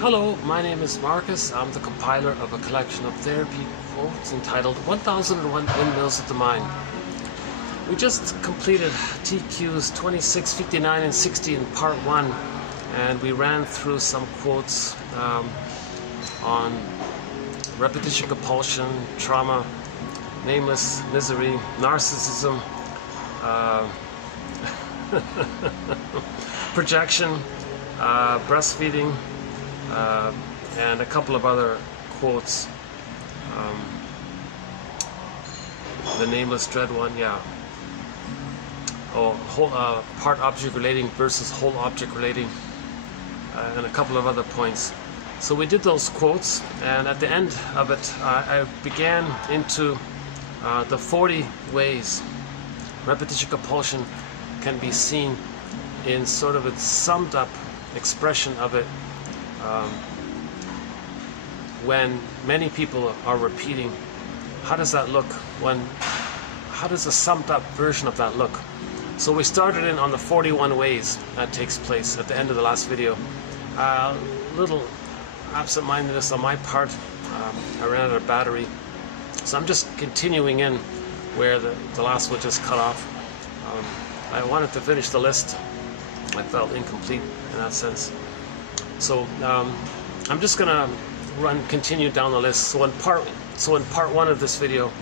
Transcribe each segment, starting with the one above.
Hello, my name is Marcus. I'm the compiler of a collection of therapy quotes entitled 1001 Windmills of the Mind. We just completed TQs 26, 59, and 60 in part 1, and we ran through some quotes on repetition compulsion, trauma, nameless, misery, narcissism, projection, breastfeeding, and a couple of other quotes. The nameless dread one, yeah. Oh, part object relating versus whole object relating, and a couple of other points. So we did those quotes, and at the end of it, I began into the 40 ways repetition compulsion can be seen in sort of its summed up expression of it when many people are repeating. How does that look? How does a summed up version of that look? So we started in on the 41 ways that takes place at the end of the last video. Little absent-mindedness on my part. I ran out of battery, so I'm just continuing in where the last one just cut off. I wanted to finish the list. I felt incomplete in that sense. So I'm just gonna continue down the list. So in part 1 of this video,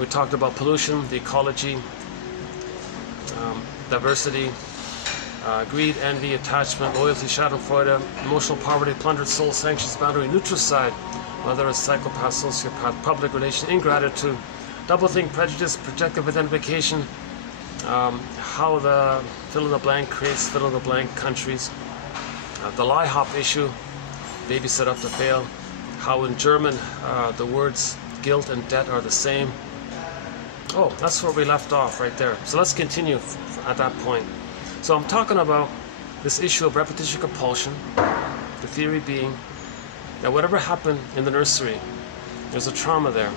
we talked about pollution, the ecology, diversity, greed, envy, attachment, loyalty, schadenfreude, emotional poverty, plundered soul, sanctions, boundary, neutricide, whether it's psychopath, sociopath, public relation, ingratitude, doublethink, prejudice, projective identification, how the fill-in-the-blank creates fill-in-the-blank countries, the lie hop issue, baby set up to fail, how in German the words guilt and debt are the same. Oh, that's where we left off right there. So let's continue at that point. So I'm talking about this issue of repetition compulsion, the theory being that whatever happened in the nursery, there's a trauma there.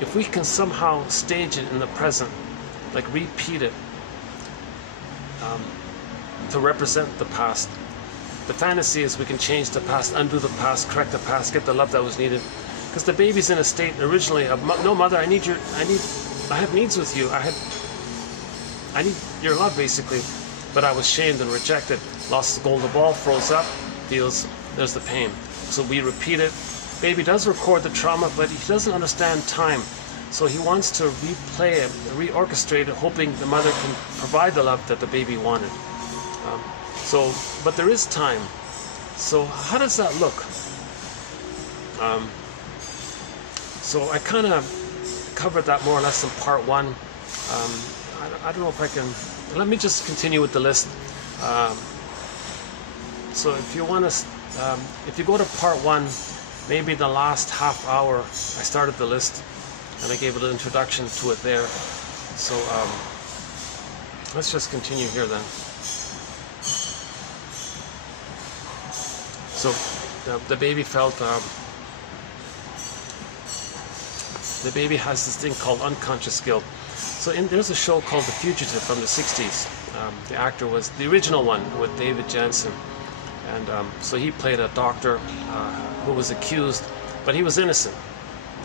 If we can somehow stage it in the present, like repeat it to represent the past. The fantasy is we can change the past, undo the past, correct the past, get the love that was needed. Because the baby's in a state originally of no, mother, I have needs with you. I need your love, basically. But I was shamed and rejected, lost the golden ball, froze up, feels there's the pain. So we repeat it. Baby does record the trauma, but he doesn't understand time. So he wants to replay it, reorchestrate it, hoping the mother can provide the love that the baby wanted. But there is time. So how does that look? So I kind of covered that more or less in part 1. I don't know if I can. Let me just continue with the list. So if you want to, if you go to part 1, maybe the last half hour, I started the list and I gave a little introduction to it there. So let's just continue here then. So the baby felt, the baby has this thing called unconscious guilt. So there's a show called The Fugitive from the 60s. The actor was the original one with David Jansen. And so he played a doctor who was accused, but he was innocent.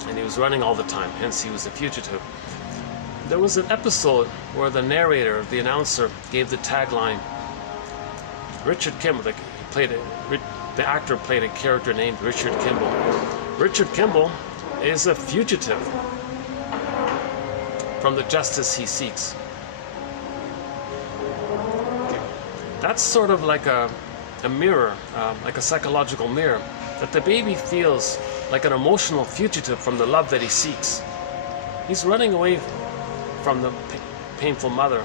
And he was running all the time, hence he was a fugitive. There was an episode where the narrator, the announcer, gave the tagline. Richard Kimball, the actor played a character named Richard Kimball. Richard Kimball is a fugitive from the justice he seeks. Okay. That's sort of like a mirror, like a psychological mirror, that the baby feels like an emotional fugitive from the love that he seeks. He's running away from the painful mother,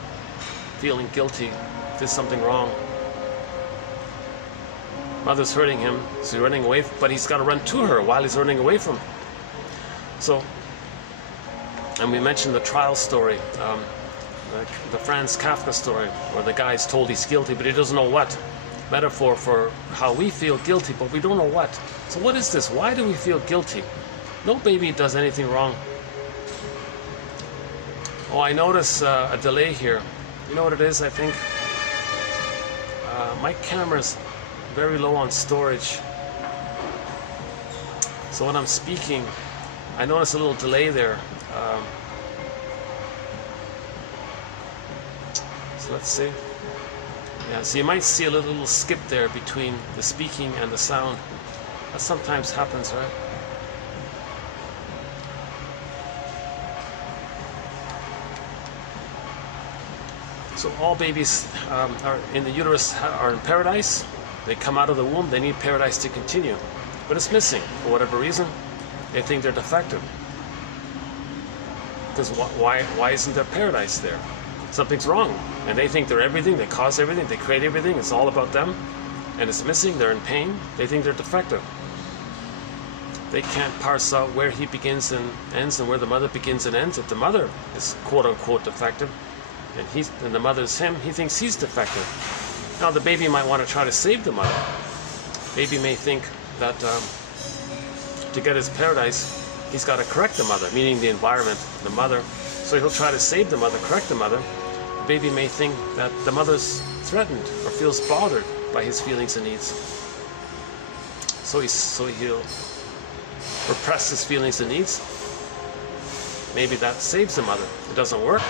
feeling guilty, did something wrong. Mother's hurting him, so he's running away, but he's got to run to her while he's running away from her. So, and we mentioned the trial story, the Franz Kafka story, where the guy's told he's guilty, but he doesn't know what. Metaphor for how we feel guilty, but we don't know what. So what is this? Why do we feel guilty? No baby does anything wrong. Oh, I notice a delay here. You know what it is, I think? My camera's very low on storage. So when I'm speaking, I notice a little delay there. So let's see. Yeah, so you might see a little skip there between the speaking and the sound. That sometimes happens, right? So all babies are in the uterus are in paradise. They come out of the womb, they need paradise to continue. But it's missing for whatever reason. They think they're defective. Because why isn't there paradise there? Something's wrong. And they think they're everything, they cause everything, they create everything, it's all about them. And it's missing, they're in pain, they think they're defective. They can't parse out where he begins and ends and where the mother begins and ends. If the mother is quote-unquote defective, and the mother's him, he thinks he's defective. Now the baby might want to try to save the mother. Baby may think that to get his paradise, he's got to correct the mother, meaning the environment, the mother. So he'll try to save the mother, correct the mother. The baby may think that the mother's threatened or feels bothered by his feelings and needs. So he'll repress his feelings and needs. Maybe that saves the mother. It doesn't work.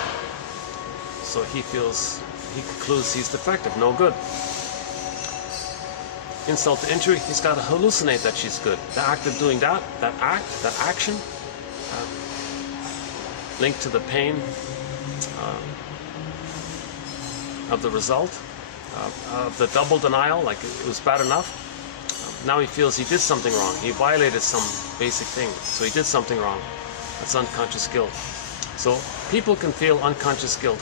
So he concludes he's defective, no good. Insult to injury, he's got to hallucinate that she's good. The act of doing that action, linked to the pain of the result, of the double denial, like it was bad enough. Now he feels he did something wrong. He violated some basic thing, so he did something wrong. That's unconscious guilt. So people can feel unconscious guilt.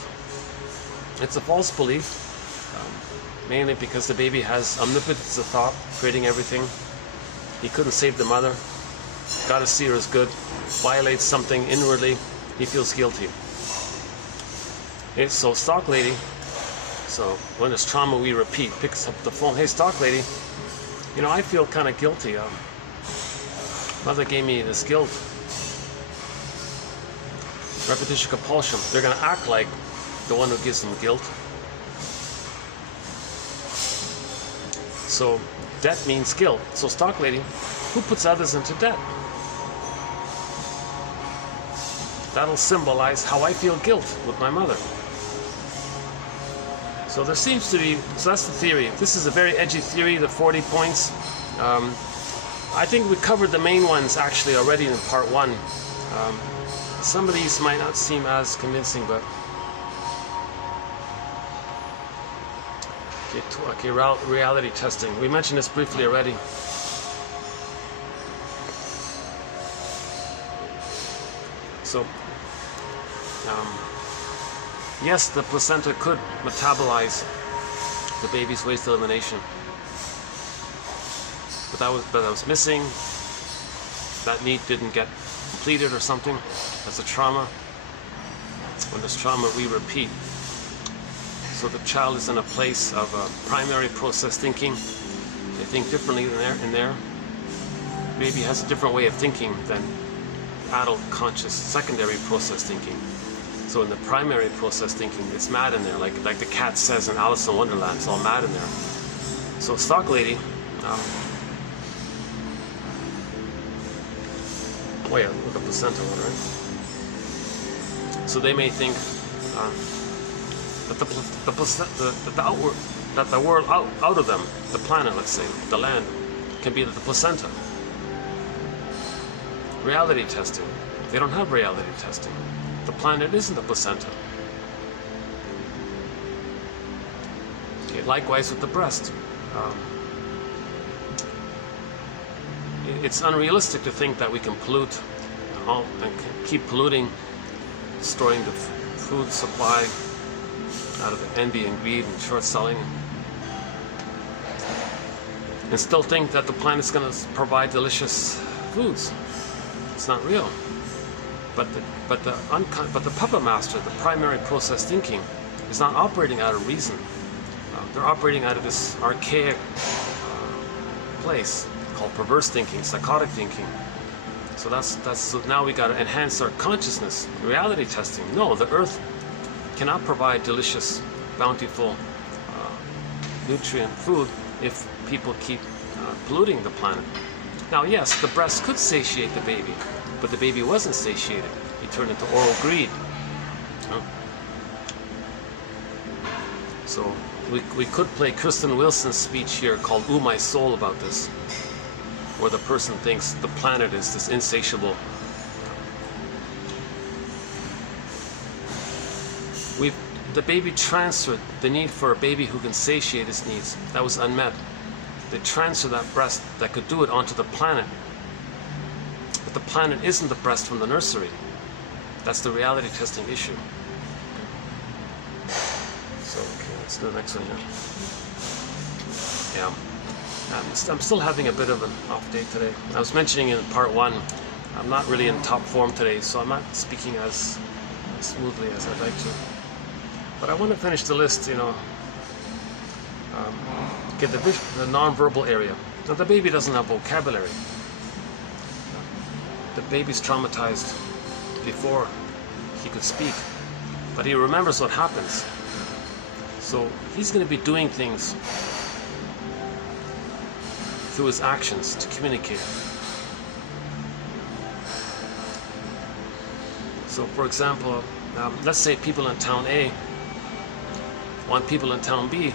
It's a false belief, mainly because the baby has omnipotence of thought, creating everything. He couldn't save the mother, got to see her as good, violates something inwardly, he feels guilty. Okay, so stock lady, so when there's trauma we repeat, picks up the phone, hey stock lady, you know, I feel kind of guilty. Mother gave me this guilt. Repetition compulsion, they're going to act like the one who gives them guilt. So debt means guilt. So stock lady, who puts others into debt? That'll symbolize how I feel guilt with my mother. So there seems to be, so that's the theory. This is a very edgy theory, the 40 points. I think we covered the main ones actually already in part 1. Some of these might not seem as convincing, but okay, reality testing. We mentioned this briefly already. So, yes, the placenta could metabolize the baby's waste elimination, but that was missing. That need didn't get completed or something. That's a trauma. When there's trauma, we repeat. So the child is in a place of primary process thinking. They think differently in there. Baby has a different way of thinking than adult conscious secondary process thinking. So in the primary process thinking, it's mad in there, like the cat says in Alice in Wonderland, it's all mad in there. So stock lady, oh yeah, look at the placenta one, right? So they may think that the world out of them, the planet, let's say, the land, can be the placenta. Reality testing. They don't have reality testing. The planet isn't the placenta. Okay, likewise with the breast. It's unrealistic to think that we can pollute and keep polluting, destroying the food supply out of the envy and greed and short selling, and still think that the planet's going to provide delicious foods. It's not real. But the puppet master, the primary process thinking, is not operating out of reason. They're operating out of this archaic place called perverse thinking, psychotic thinking. So so now we got to enhance our consciousness. Reality testing. No, the earth cannot provide delicious, bountiful, nutrient food if people keep polluting the planet. Now, yes, the breast could satiate the baby, but the baby wasn't satiated. He turned into oral greed. So we could play Kristen Wilson's speech here called "Ooh, My Soul" about this, where the person thinks the planet is this insatiable. The baby transferred the need for a baby who can satiate his needs. That was unmet. They transferred that breast that could do it onto the planet. But the planet isn't the breast from the nursery. That's the reality testing issue. So, okay, let's do the next one here. Yeah. I'm still having a bit of an off day today. I was mentioning in part 1, I'm not really in top form today, so I'm not speaking as smoothly as I'd like to. But I want to finish the list, get the non-verbal area. Now, the baby doesn't have vocabulary. The baby's traumatized before he could speak, but he remembers what happens. So he's going to be doing things through his actions to communicate. So, for example, let's say people in town A want people in town B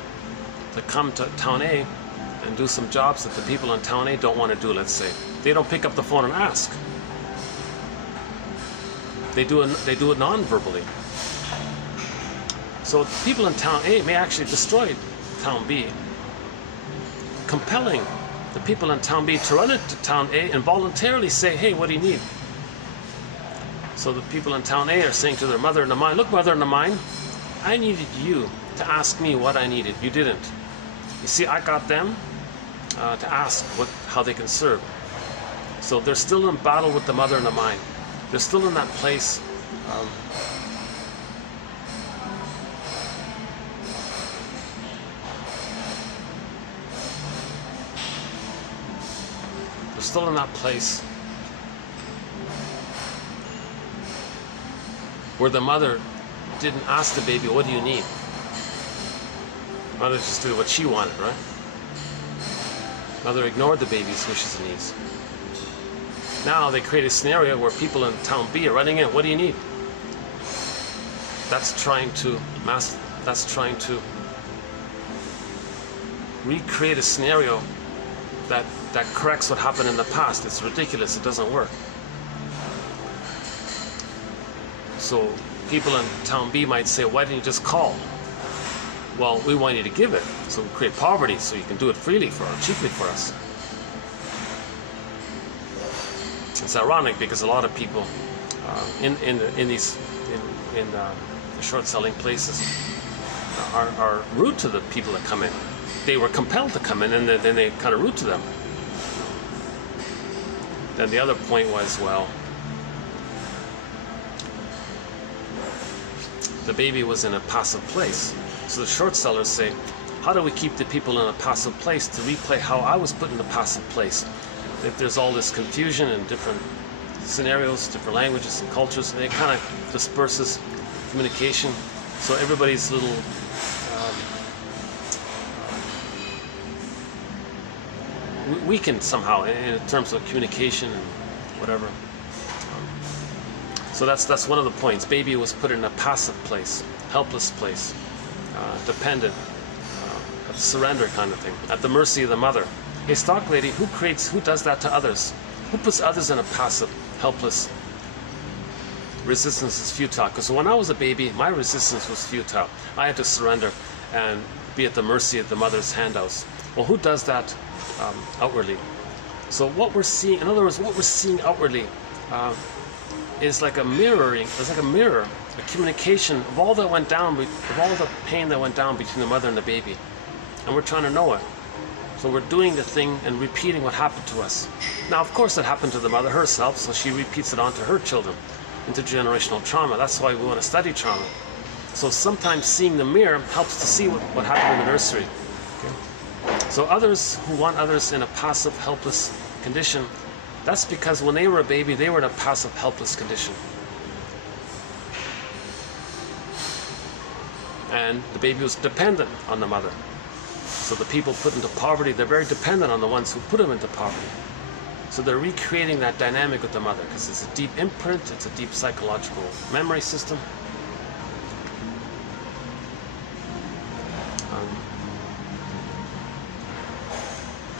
to come to town A and do some jobs that the people in town A don't want to do, let's say. They don't pick up the phone and ask. They do it non-verbally. So people in town A may actually destroy town B, compelling the people in town B to run into town A and voluntarily say, hey, what do you need? So the people in town A are saying to their mother in the mind, look, mother in the mind, I needed you to ask me what I needed. You didn't. You see, I got them to ask how they can serve. So they're still in battle with the mother in the mind. They're still in that place. They're still in that place where the mother didn't ask the baby, what do you need? Mother just did what she wanted, right? Mother ignored the baby's wishes and needs. Now they create a scenario where people in town B are running in, what do you need? That's trying to recreate a scenario that corrects what happened in the past. It's ridiculous, it doesn't work. So people in town B might say, why didn't you just call? Well, we want you to give it, so we create poverty so you can do it freely cheaply for us. It's ironic because a lot of people in the short selling places are rude to the people that come in. They were compelled to come in, and then they kind of rude to them. Then the other point was, well, the baby was in a passive place. So the short sellers say, how do we keep the people in a passive place to replay how I was put in a passive place? If there's all this confusion and different scenarios, different languages and cultures, and it kind of disperses communication. So everybody's little weakened somehow in terms of communication and whatever. So that's one of the points. Baby was put in a passive place, helpless place, dependent, surrender kind of thing, at the mercy of the mother. A stock lady, who does that to others? Who puts others in a passive, helpless? Resistance is futile. Because when I was a baby, my resistance was futile. I had to surrender and be at the mercy of the mother's handouts. Well, who does that outwardly? So what we're seeing, in other words, what we're seeing outwardly is like a mirroring. It's like a mirror, a communication of all that went down, of all the pain that went down between the mother and the baby, and we're trying to know it. So we're doing the thing and repeating what happened to us. Now, of course, it happened to the mother herself, so she repeats it onto her children, intergenerational trauma. That's why we want to study trauma. So sometimes seeing the mirror helps to see what happened in the nursery. Okay? So others who want others in a passive, helpless condition, that's because when they were a baby, they were in a passive, helpless condition. And the baby was dependent on the mother. So the people put into poverty, they're very dependent on the ones who put them into poverty. So they're recreating that dynamic with the mother because it's a deep imprint, it's a deep psychological memory system.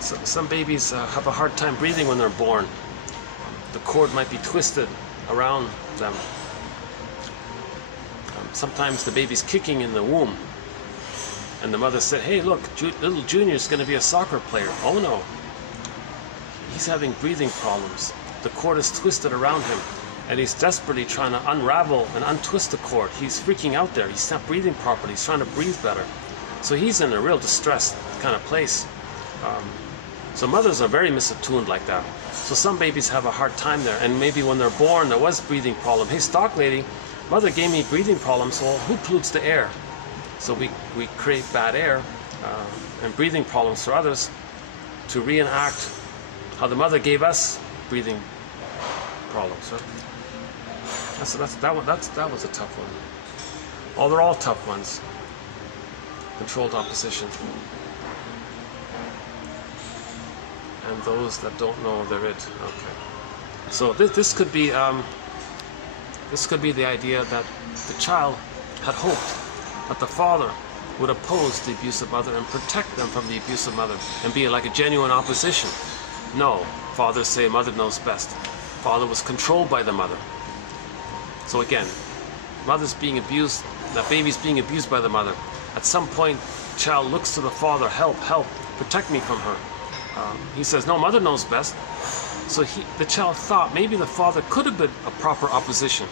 So some babies have a hard time breathing when they're born. The cord might be twisted around them. Sometimes the baby's kicking in the womb. And the mother said, hey, look, little Junior's going to be a soccer player. Oh no. He's having breathing problems. The cord is twisted around him. And he's desperately trying to unravel and untwist the cord. He's freaking out there. He's not breathing properly. He's trying to breathe better. So he's in a real distressed kind of place. So mothers are very misattuned like that. So some babies have a hard time there. And maybe when they're born, there was breathing problem. Hey, stock lady, mother gave me breathing problems. Well, who pollutes the air? So we create bad air and breathing problems for others to reenact how the mother gave us breathing problems. Right? That was a tough one. Oh, they're all tough ones. Controlled opposition. And those that don't know, they're it. Okay. So this could be the idea that the child had hoped that the father would oppose the abusive mother and protect them from the abusive mother and be like a genuine opposition. No, fathers say mother knows best. Father was controlled by the mother. So again, mother's being abused, that baby's being abused by the mother. At some point, the child looks to the father, help, help, protect me from her. He says, no, mother knows best. So the child thought maybe the father could have been a proper opposition,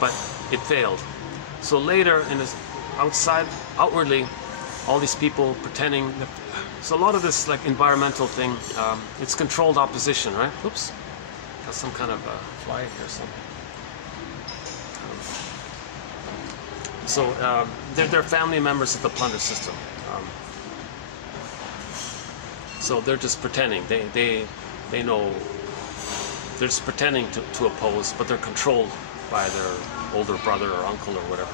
but it failed. So later, in his outwardly, all these people pretending. So a lot of this like environmental thing, it's controlled opposition, right? Oops, got some kind of fly here. So they're family members of the plunder system. So they're just pretending. They know. They're just pretending to oppose, but they're controlled by their older brother or uncle or whatever.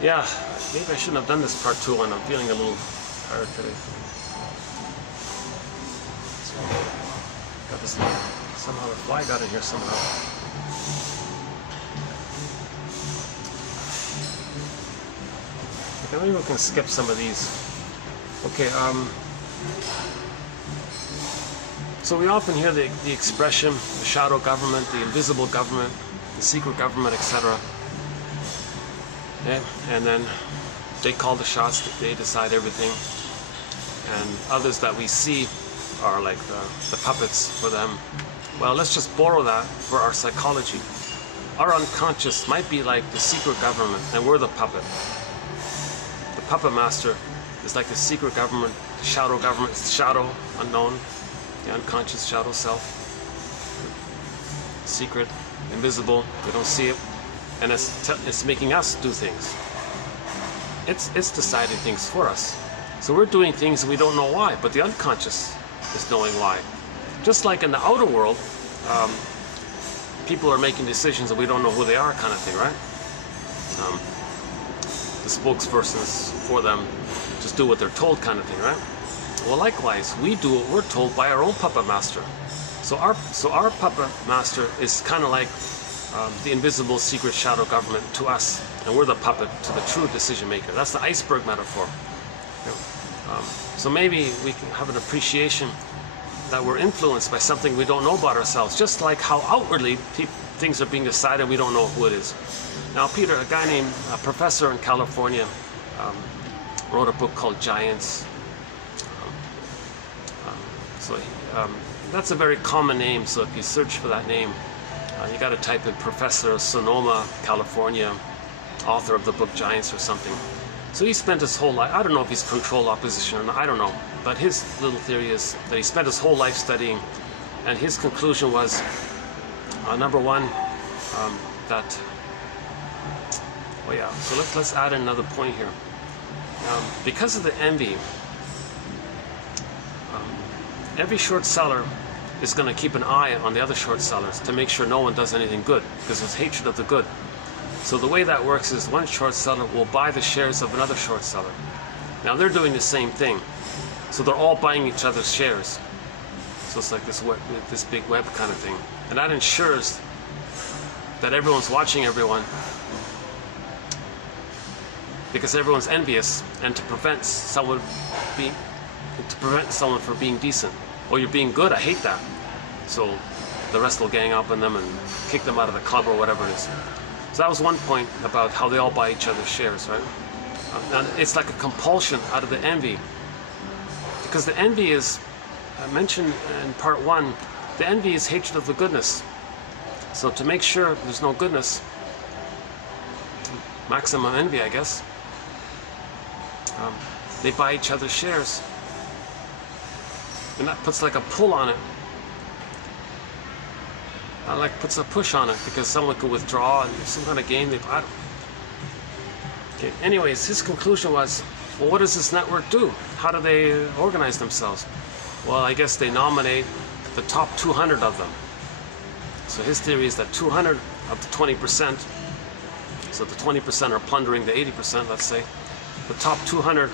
Yeah, maybe I shouldn't have done this part 2 when I'm feeling a little tired today. So, got this. Somehow the fly got in here somehow. Okay, maybe we can skip some of these. Okay, so we often hear the expression, the shadow government, the invisible government, the secret government, etc. Yeah, and then they call the shots, they decide everything. And others that we see are like the puppets for them. Well, let's just borrow that for our psychology. Our unconscious might be like the secret government, and we're the puppet. The puppet master is like the secret government, the shadow government, it's the shadow, unknown, the unconscious shadow self. Secret, invisible, we don't see it, and it's making us do things. It's deciding things for us. So we're doing things we don't know why, but the unconscious is knowing why. Just like in the outer world, people are making decisions and we don't know who they are, kind of thing, right? The spokespersons for them just do what they're told, kind of thing, right? Well, likewise, we do what we're told by our own puppet master. So our puppet master is kind of like the invisible secret shadow government to us, and we're the puppet to the true decision maker. That's the iceberg metaphor. So maybe we can have an appreciation that we're influenced by something we don't know about ourselves, just like how outwardly things are being decided, we don't know who it is. Now, Peter, a guy named a professor in California, wrote a book called Giants. That's a very common name, so if you search for that name, you got to type in Professor Sonoma, California, author of the book Giants or something. So he spent his whole life, I don't know if he's controlled opposition or not, I don't know, but his little theory is that he spent his whole life studying, and his conclusion was, number one, that, oh yeah, so let's add another point here. Because of the envy, every short seller is going to keep an eye on the other short sellers to make sure no one does anything good, because there's hatred of the good. So the way that works is one short seller will buy the shares of another short seller. Now they're doing the same thing. So they're all buying each other's shares. So it's like this big web kind of thing. And that ensures that everyone's watching everyone, because everyone's envious, and to prevent someone from being decent. Or you're being good, I hate that. So the rest will gang up on them and kick them out of the club or whatever it is. So that was one point about how they all buy each other's shares, right? And it's like a compulsion out of the envy. Because the envy is, I mentioned in part 1, the envy is hatred of the goodness. So to make sure there's no goodness, maximum envy, I guess, they buy each other's shares. And that puts like a pull on it. Like puts a push on it, because someone could withdraw and some kind of game. Okay. Anyways, his conclusion was, well, what does this network do? How do they organize themselves? Well, I guess they nominate the top 200 of them. So his theory is that 200 of the 20%, so the 20% are plundering the 80%, let's say. The top 200,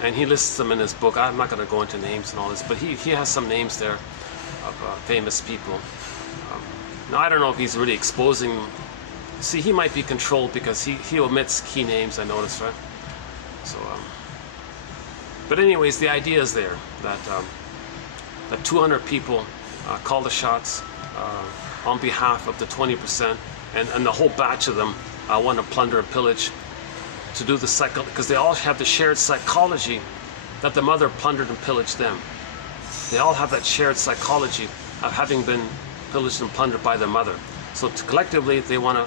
and he lists them in his book. I'm not going to go into names and all this, but he has some names there of famous people. Now, I don't know if he's really exposing. See, he might be controlled because he omits key names, I noticed, right? So, but anyways, the idea is there that that 200 people call the shots on behalf of the 20%, and the whole batch of them want to plunder and pillage, to do the cycle, because they all have the shared psychology that the mother plundered and pillaged them. They all have that shared psychology of having been pillaged and plundered by their mother. So collectively, they want to,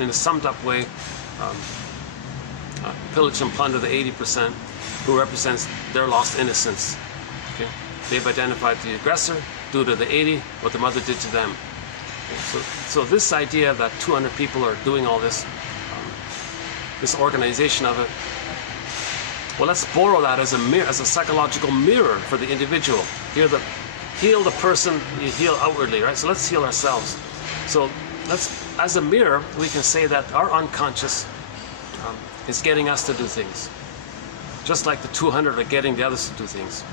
in a summed up way, pillage and plunder the 80%, who represents their lost innocence. Okay? They've identified the aggressor due to the 80, what the mother did to them. Okay? So this idea that 200 people are doing all this, this organization of it, well, let's borrow that as a mirror, as a psychological mirror for the individual. Heal the person, you heal outwardly, right? So let's heal ourselves. So as a mirror, we can say that our unconscious is getting us to do things, just like the 200 are getting the others to do things.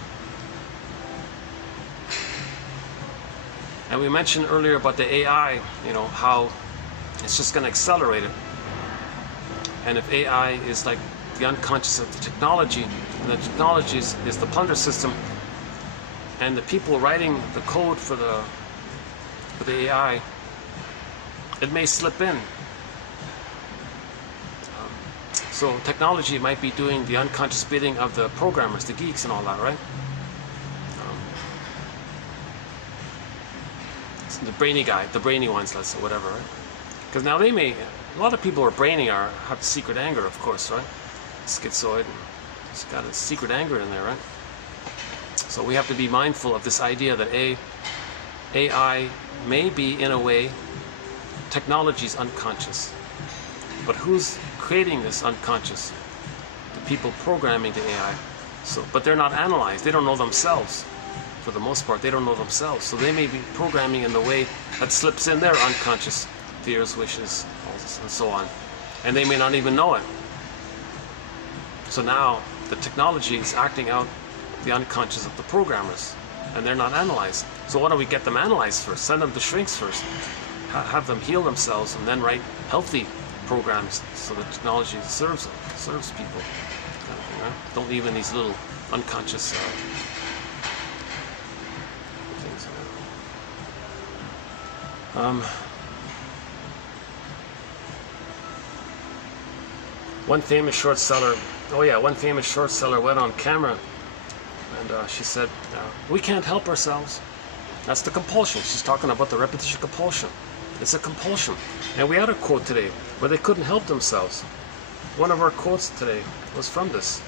And we mentioned earlier about the AI, how it's just going to accelerate it. And if AI is like the unconscious of the technology, and the technology is the plunder system, and the people writing the code for the AI, it may slip in. So technology might be doing the unconscious bidding of the programmers, the geeks and all that, right? The brainy ones, let's say, whatever, right? Because now a lot of people who are brainy have secret anger, of course, right? Schizoid, it's got a secret anger in there, right? So we have to be mindful of this idea that AI may be, in a way, technology's unconscious. But who's creating this unconscious? The people programming the AI. But they're not analyzed. They don't know themselves. For the most part, they don't know themselves. So they may be programming in the way that slips in their unconscious fears, wishes, and so on. And they may not even know it. So now the technology is acting out the unconscious of the programmers, and they're not analyzed. So why don't we get them analyzed first? Send them to shrinks first. Have them heal themselves, and then write healthy programs so the technology serves people. Kind of thing, right? Don't leave in these little unconscious things. One famous short seller went on camera, and she said, we can't help ourselves. That's the compulsion. She's talking about the repetition compulsion. It's a compulsion. And we had a quote today where they couldn't help themselves. One of our quotes today was from this,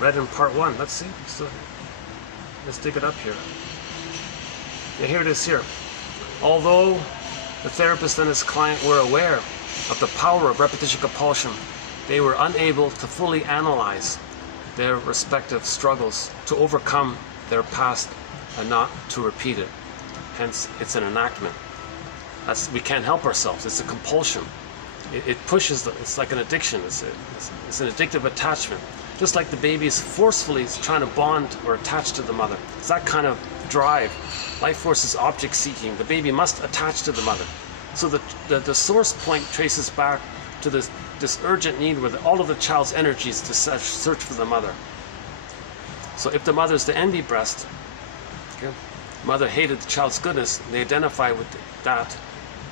read in part 1. Let's see. Let's dig it up here. Yeah, here it is here. Although the therapist and his client were aware of the power of repetition compulsion, they were unable to fully analyze their respective struggles to overcome their past and not to repeat it. Hence, it's an enactment. We can't help ourselves. It's a compulsion. It pushes. It's like an addiction. It's an addictive attachment. Just like the baby is forcefully trying to bond or attach to the mother. It's that kind of drive. Life force is object seeking. The baby must attach to the mother. So the source point traces back to this urgent need where all of the child's energies to search for the mother. So if the mother's the envy breast, okay, mother hated the child's goodness, they identify with that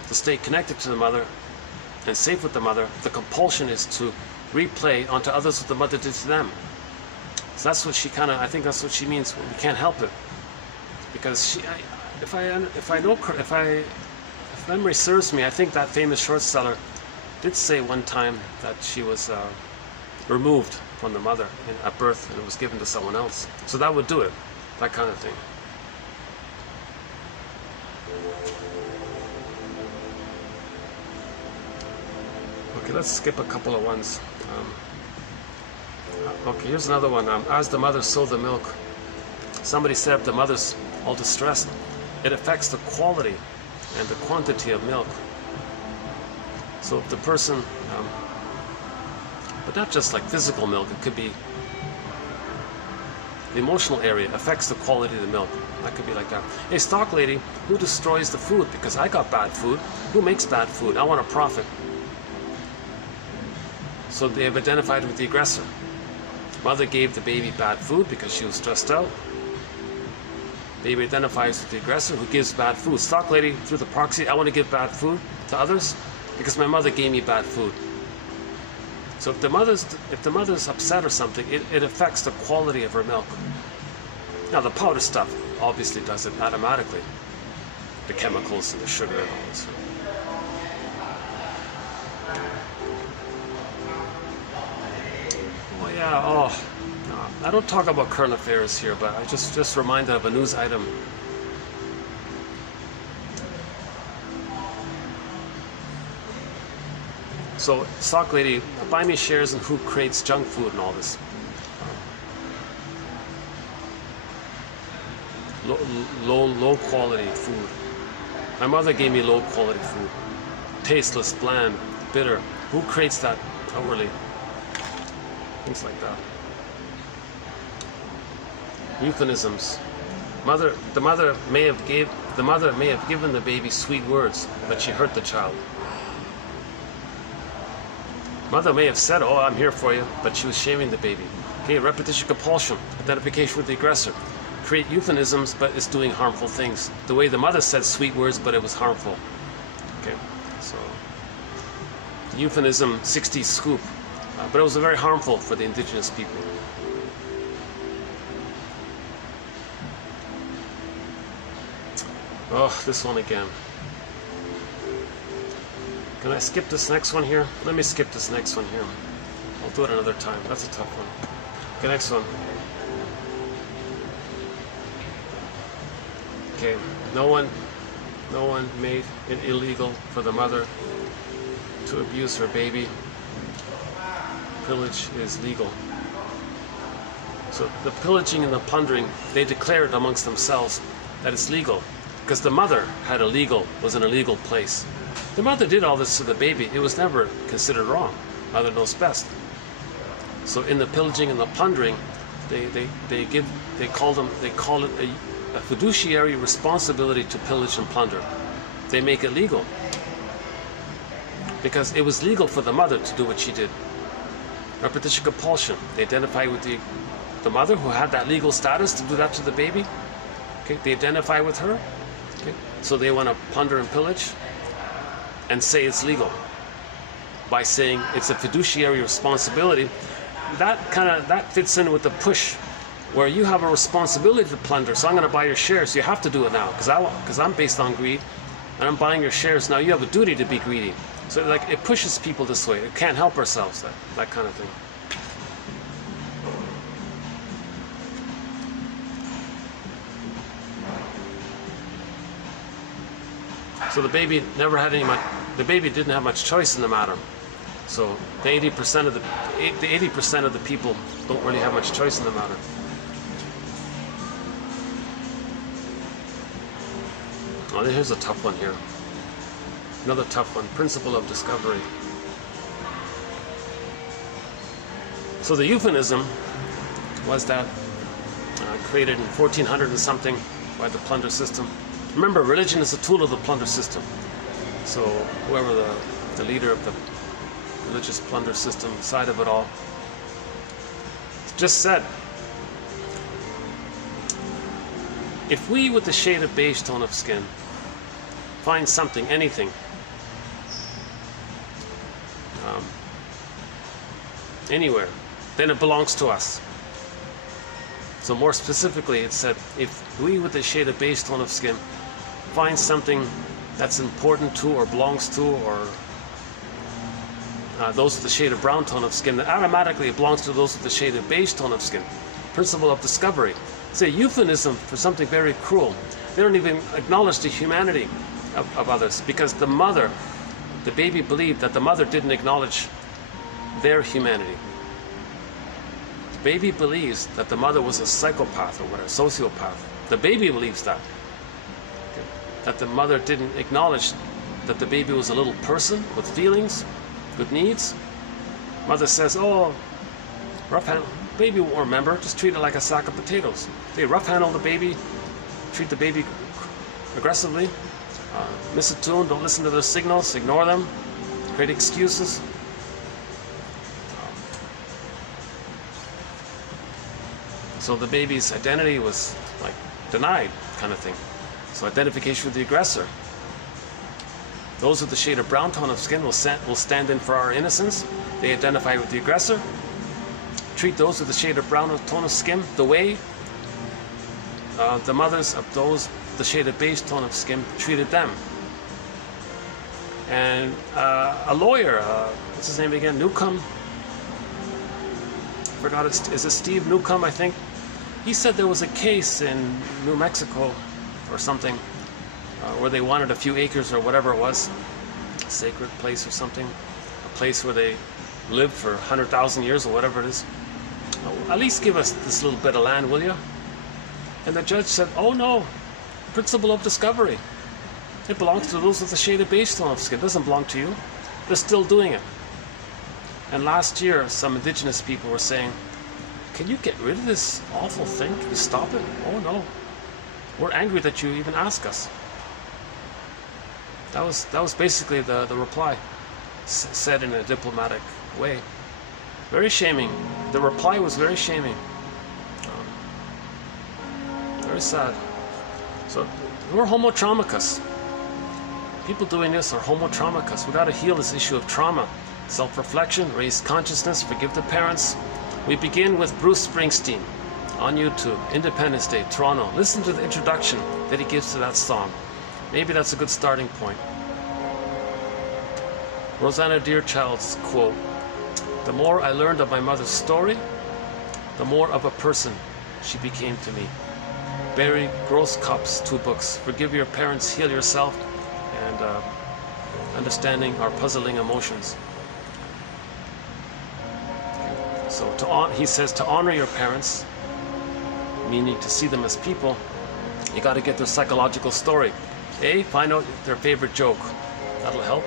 to stay connected to the mother and safe with the mother. The compulsion is to replay onto others what the mother did to them. So that's what she I think that's what she means. We can't help it, because if memory serves me, I think that famous short seller did say one time that she was removed from the mother at birth and it was given to someone else. So that would do it, that kind of thing. Okay, let's skip a couple of ones. Okay, here's another one. As the mother sow the milk. Somebody said if the mother's all distressed, it affects the quality and the quantity of milk. So if the person, but not just like physical milk, it could be the emotional area affects the quality of the milk. That could be like that. Hey, stock lady, who destroys the food? Because I got bad food. Who makes bad food? I want a profit. So they have identified with the aggressor. Mother gave the baby bad food because she was stressed out. Baby identifies with the aggressor who gives bad food. Stock lady, through the proxy, I want to give bad food to others because my mother gave me bad food. So if the mother's upset or something, it affects the quality of her milk. Now the powder stuff obviously does it automatically. The chemicals and the sugar and all this. Oh yeah, no, I don't talk about current affairs here, but I just reminded of a news item. So, stock lady, buy me shares in who creates junk food and all this. Low quality food. My mother gave me low quality food. Tasteless, bland, bitter. Who creates that outwardly? Things like that. Euphemisms. The mother may have given the baby sweet words, but she hurt the child. Mother may have said, "Oh, I'm here for you," but she was shaming the baby. Okay, repetition compulsion, identification with the aggressor. Create euphemisms, but it's doing harmful things. The way the mother said sweet words, but it was harmful. Okay, so euphemism 60s scoop, but it was very harmful for the indigenous people. Oh, this one again. Can I skip this next one here? Let me skip this next one here. I'll do it another time. That's a tough one. Okay, next one. Okay, no one made it illegal for the mother to abuse her baby. Pillage is legal. So the pillaging and the plundering, they declared amongst themselves that it's legal because the mother was in a legal place. The mother did all this to the baby. It was never considered wrong. Mother knows best. So in the pillaging and the plundering, they call it a fiduciary responsibility to pillage and plunder. They make it legal because it was legal for the mother to do what she did. Repetition compulsion. They identify with the mother who had that legal status to do that to the baby. Okay, they identify with her. Okay, so they want to plunder and pillage and say it's legal by saying it's a fiduciary responsibility. That fits in with the push where you have a responsibility to plunder. So I'm going to buy your shares. You have to do it now because I'm based on greed and I'm buying your shares now. You have a duty to be greedy. So like it pushes people this way. It can't help ourselves, that kind of thing. So the baby didn't have much choice in the matter. So the 80% of the 80% of the people don't really have much choice in the matter. Oh, here's a tough one here. Another tough one. Principle of discovery. So the euphemism was that created in 1400 and something by the plunder system. Remember, religion is a tool of the plunder system. So whoever the leader of the religious plunder system side of it all just said, if we with the shade of beige tone of skin find something, anything, anywhere, then it belongs to us. So more specifically, it said, if we with the shade of beige tone of skin find something that's important to or belongs to, or those with the shade of brown tone of skin, then automatically it belongs to those with the shade of beige tone of skin. Principle of discovery. It's a euphemism for something very cruel. They don't even acknowledge the humanity of others, because the mother, the baby believed that the mother didn't acknowledge their humanity. The baby believes that the mother was a psychopath or whatever, sociopath. The baby believes that. Okay. That the mother didn't acknowledge that the baby was a little person with feelings, with needs. Mother says, oh, rough handle, baby won't remember, just treat it like a sack of potatoes. They rough handle the baby, treat the baby aggressively, miss a tune, don't listen to their signals, ignore them, create excuses. So the baby's identity was like denied, kind of thing. So identification with the aggressor. Those with the shade of brown tone of skin will stand in for our innocence. They identify with the aggressor. Treat those with the shade of brown tone of skin the way the mothers of those with the shade of beige tone of skin treated them. And a lawyer, what's his name again? Newcomb. Forgot it. Is it Steve Newcomb? I think. He said there was a case in New Mexico or something where they wanted a few acres or whatever it was, a sacred place or something, a place where they lived for 100,000 years or whatever it is. At least give us this little bit of land, will you? And the judge said, oh no, principle of discovery. It belongs to those with the shade of beige tone of skin. It doesn't belong to you. They're still doing it. And last year, some indigenous people were saying, can you get rid of this awful thing? Can you stop it? Oh no. We're angry that you even ask us. That was basically the reply, said in a diplomatic way. Very shaming. The reply was very shaming. Very sad. So we're homo traumicus. People doing this are homo traumicus. We got to heal this issue of trauma. Self-reflection, raise consciousness, forgive the parents. We begin with Bruce Springsteen on YouTube, Independence Day, Toronto. Listen to the introduction that he gives to that song. Maybe that's a good starting point. Rosanna Deerchild's quote, the more I learned of my mother's story, the more of a person she became to me. Barry Grosscups, 2 books, Forgive Your Parents, Heal Yourself, and Understanding Our Puzzling Emotions. So he says to honor your parents, meaning to see them as people, you got to get their psychological story. Find out their favorite joke. That'll help.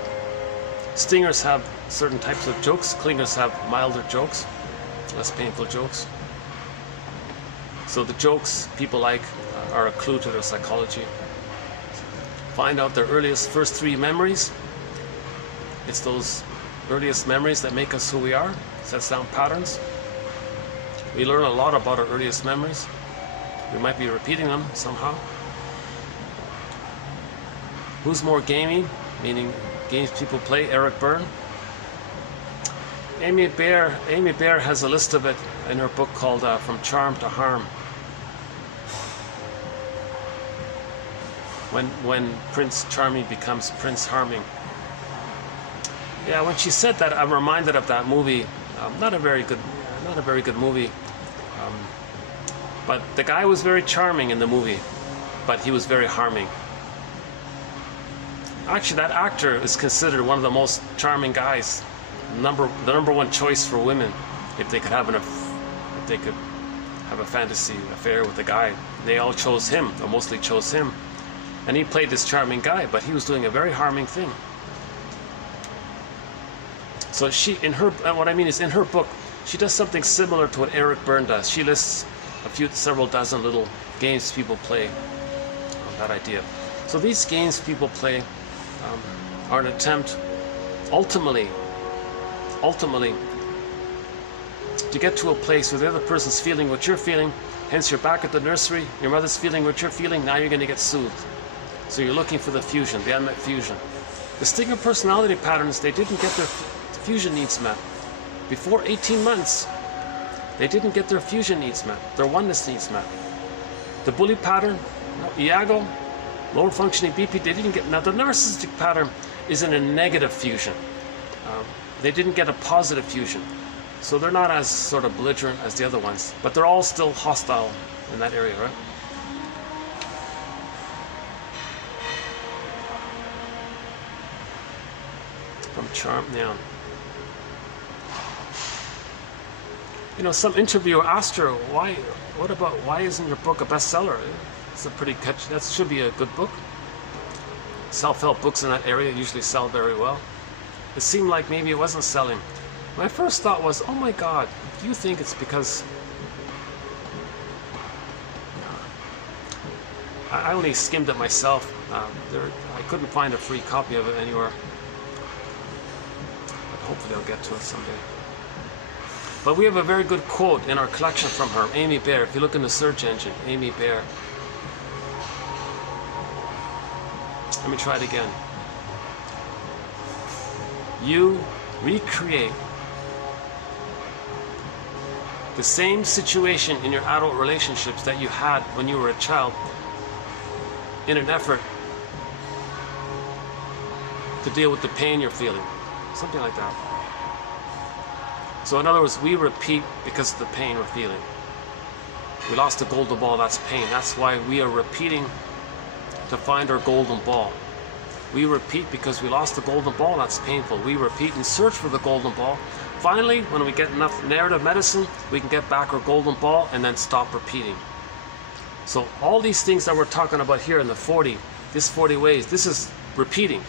Stingers have certain types of jokes. Clingers have milder jokes, less painful jokes. So the jokes people like are a clue to their psychology. Find out their earliest first 3 memories. It's those earliest memories that make us who we are. Sets down patterns. We learn a lot about our earliest memories. We might be repeating them somehow. Who's more gamey? Meaning games people play. Eric Byrne. Amy Baer has a list of it in her book called From Charm to Harm. When Prince Charming becomes Prince Harming. Yeah, when she said that, I'm reminded of that movie. Not a very good movie. But the guy was very charming in the movie, but he was very harming. Actually, that actor is considered one of the most charming guys the number one choice for women if they could have a fantasy affair with a guy. They all chose him, or mostly chose him. And he played this charming guy, but he was doing a very harming thing. So what I mean is, in her book, she does something similar to what Eric Byrne does. She lists several dozen little games people play on that idea. So these games people play are an attempt, ultimately, to get to a place where the other person's feeling what you're feeling. Hence, you're back at the nursery, your mother's feeling what you're feeling, now you're going to get soothed. So you're looking for the fusion, the unmet fusion. The stigma personality patterns, they didn't get their fusion needs met. Before 18 months, they didn't get their fusion needs met, their oneness needs met. The bully pattern, Iago, lower functioning BP, they didn't get. Now the narcissistic pattern is in a negative fusion. They didn't get a positive fusion. So they're not as sort of belligerent as the other ones, but they're all still hostile in that area, right? From charm, yeah. You know, some interviewer asked her, why isn't your book a bestseller? It's a pretty catchy, that should be a good book. Self-help books in that area usually sell very well. It seemed like maybe it wasn't selling. My first thought was, oh my God, do you think it's because... I only skimmed it myself. I couldn't find a free copy of it anywhere. But hopefully I'll get to it someday. But we have a very good quote in our collection from her, Amy Bear. If you look in the search engine, Amy Bear. Let me try it again. You recreate the same situation in your adult relationships that you had when you were a child in an effort to deal with the pain you're feeling. Something like that. So in other words, we repeat because of the pain we're feeling. We lost the golden ball, that's pain. That's why we are repeating to find our golden ball. We repeat because we lost the golden ball, that's painful. We repeat and search for the golden ball. Finally, when we get enough narrative medicine, we can get back our golden ball and then stop repeating. So all these things that we're talking about here in the 40 ways, this is repeating.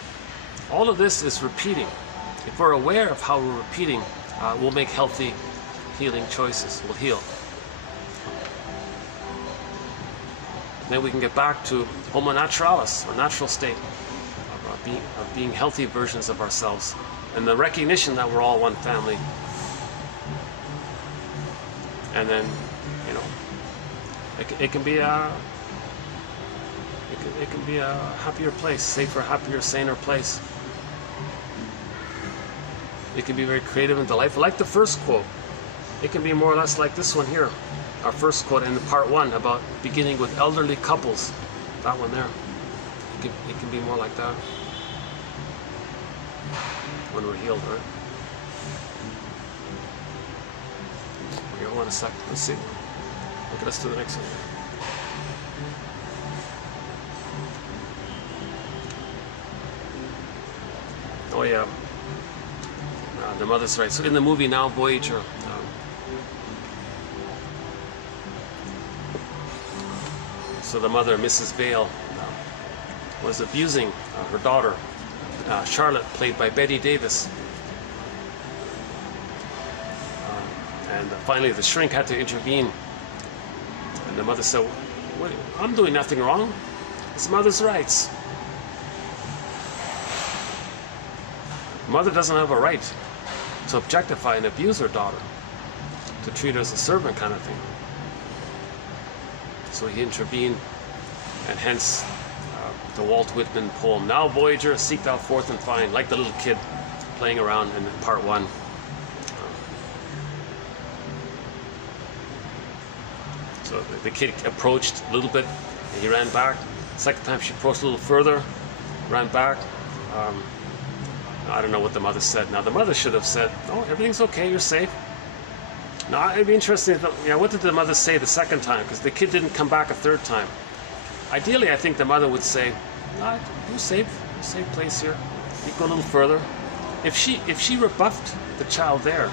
All of this is repeating. If we're aware of how we're repeating, we'll make healthy, healing choices. We'll heal. Then we can get back to homo naturalis, or natural state, of being healthy versions of ourselves, and the recognition that we're all one family. And then, you know, it can be a happier place, safer, happier, saner place. It can be very creative and delightful, like the first quote. It can be more or less like this one here, our first quote in the part 1 about beginning with elderly couples. That one there. It can be more like that when we're healed, right? Okay, hold on a second. Let's see. Okay, let's do the next one. Oh yeah. The mother's right. So in the movie Now Voyager, so the mother, Mrs. Vale, was abusing her daughter, Charlotte, played by Betty Davis. And finally the shrink had to intervene. And the mother said, "What, I'm doing nothing wrong. It's mother's rights." Mother doesn't have a right to objectify and abuse her daughter, to treat her as a servant kind of thing. So he intervened, and hence the Walt Whitman poem, "Now Voyager, seek thou forth and find," like the little kid playing around in part 1. So the kid approached a little bit, and he ran back. Second time she approached a little further, ran back. I don't know what the mother said. Now the mother should have said, "Oh, everything's okay, you're safe." Now it'd be interesting, what did the mother say the second time? Because the kid didn't come back a third time. Ideally, I think the mother would say, "You're safe, safe place here. You go a little further." if she rebuffed the child there,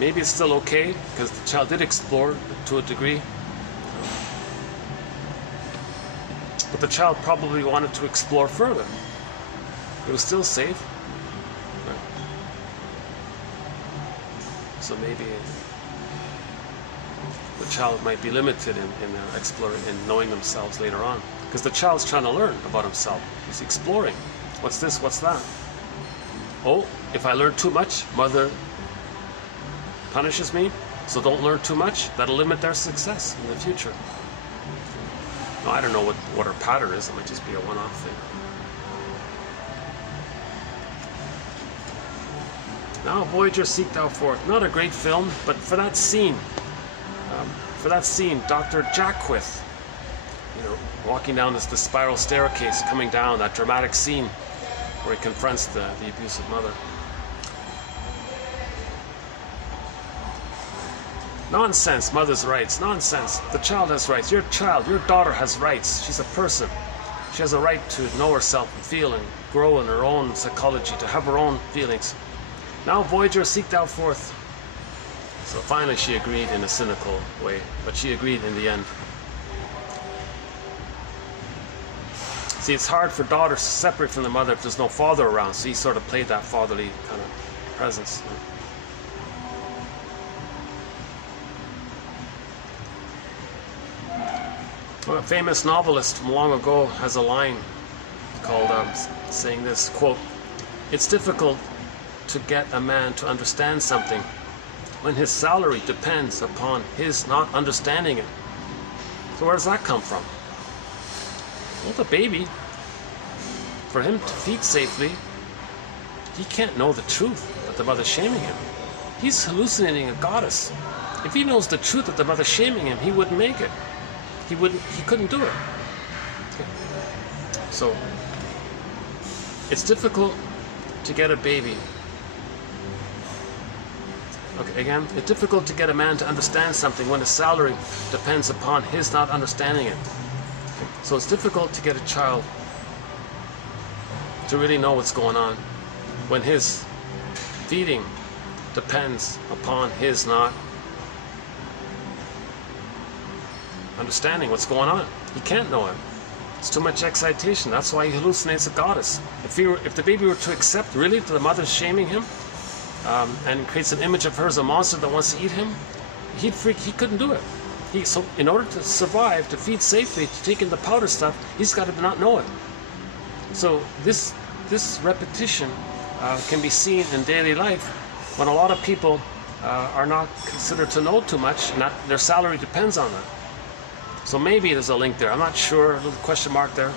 maybe it's still okay because the child did explore to a degree. But the child probably wanted to explore further. It was still safe. So maybe the child might be limited in exploring and knowing themselves later on. Because the child's trying to learn about himself. He's exploring. What's this? What's that? Oh, if I learn too much, mother punishes me. So don't learn too much. That'll limit their success in the future. No, I don't know what her pattern is. It might just be a one-off thing. Now, Voyager, seek thou forth. Not a great film, but for that scene, Dr. Jackwith, walking down the spiral staircase, coming down, that dramatic scene where he confronts the abusive mother. Nonsense, mother's rights. Nonsense. The child has rights. Your daughter has rights. She's a person. She has a right to know herself and feel and grow in her own psychology, to have her own feelings. Now, Voyager, seek thou forth. So finally she agreed in a cynical way, but she agreed in the end. See, it's hard for daughters to separate from the mother if there's no father around, so he sort of played that fatherly kind of presence. Well, a famous novelist from long ago has a line called saying this, quote, "It's difficult to get a man to understand something when his salary depends upon his not understanding it." So where does that come from? Well, the baby, for him to feed safely, he can't know the truth that the mother's shaming him. He's hallucinating a goddess. If he knows the truth that the mother's shaming him, he wouldn't make it. He couldn't do it. So it's difficult to get a baby. Okay, again, it's difficult to get a man to understand something when his salary depends upon his not understanding it. Okay. So it's difficult to get a child to really know what's going on when his feeding depends upon his not understanding what's going on. He can't know it. It's too much excitation. That's why he hallucinates a goddess. If the baby were to accept really that the mother's shaming him and creates an image of her as a monster that wants to eat him, he'd freak. He couldn't do it. So in order to survive, to feed safely, to take in the powder stuff, he's got to not know it. So this repetition can be seen in daily life when a lot of people are not considered to know too much. Their salary depends on that. So maybe there's a link there. I'm not sure. A little question mark there.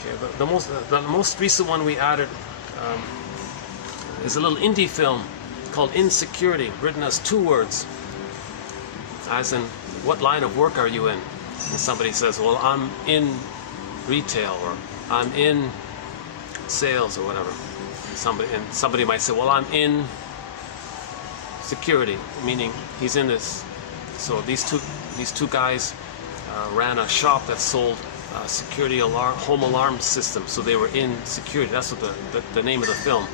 Okay, the most recent one we added is a little indie film called Insecurity, written as 2 words, as in, what line of work are you in? And somebody says, well, I'm in retail, or I'm in sales, or whatever. Somebody might say, well, I'm in security, meaning he's in this. So these two guys ran a shop that sold security home alarm systems. So they were in security. That's what the name of the film.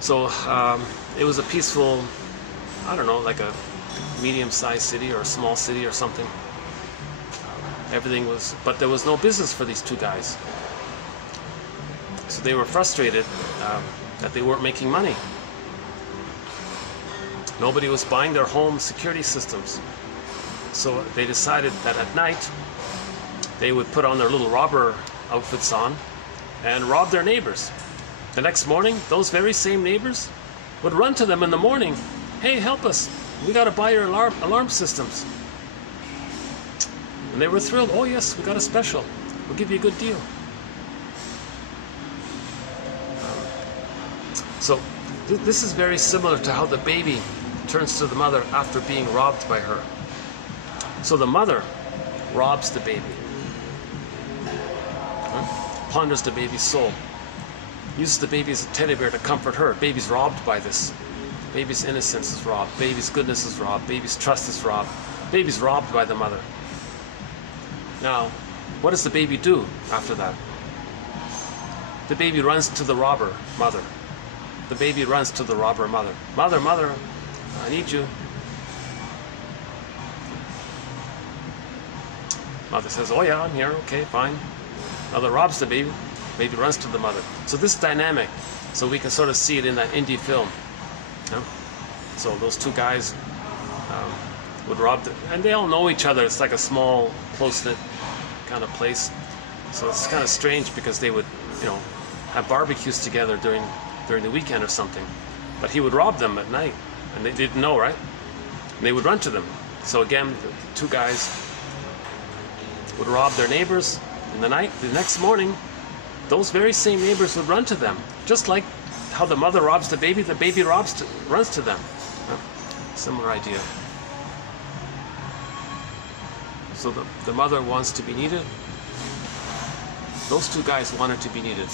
So it was a peaceful, I don't know, like a medium-sized city or a small city or something. Everything was, but there was no business for these 2 guys. So they were frustrated that they weren't making money. Nobody was buying their home security systems. So they decided that at night they would put on their little robber outfits on and rob their neighbors. The next morning, those very same neighbors would run to them in the morning, "Hey, help us. We got to buy your alarm systems." And they were thrilled. "Oh yes, we got a special. We'll give you a good deal." So this is very similar to how the baby turns to the mother after being robbed by her. So the mother robs the baby, plunders the baby's soul, uses the baby as a teddy bear to comfort her. Baby's robbed by this Baby's innocence is robbed. Baby's goodness is robbed. Baby's trust is robbed. Baby's robbed by the mother. Now, what does the baby do after that? The baby runs to the robber mother. The baby runs to the robber mother. Mother, mother, I need you. Mother says, oh yeah, I'm here, okay, fine. Mother robs the baby. Baby runs to the mother. So this dynamic, so we can sort of see it in that indie film. Yeah? So those two guys would rob, and they all know each other. It's like a small, close-knit kind of place. So it's kind of strange because they would, you know, have barbecues together during the weekend or something. But he would rob them at night, and they didn't know, right? And they would run to them. So again, the two guys would rob their neighbors in the night. The next morning, those very same neighbors would run to them, just like how the mother robs the baby runs to them. Yeah? Similar idea. So the mother wants to be needed. Those two guys wanted to be needed.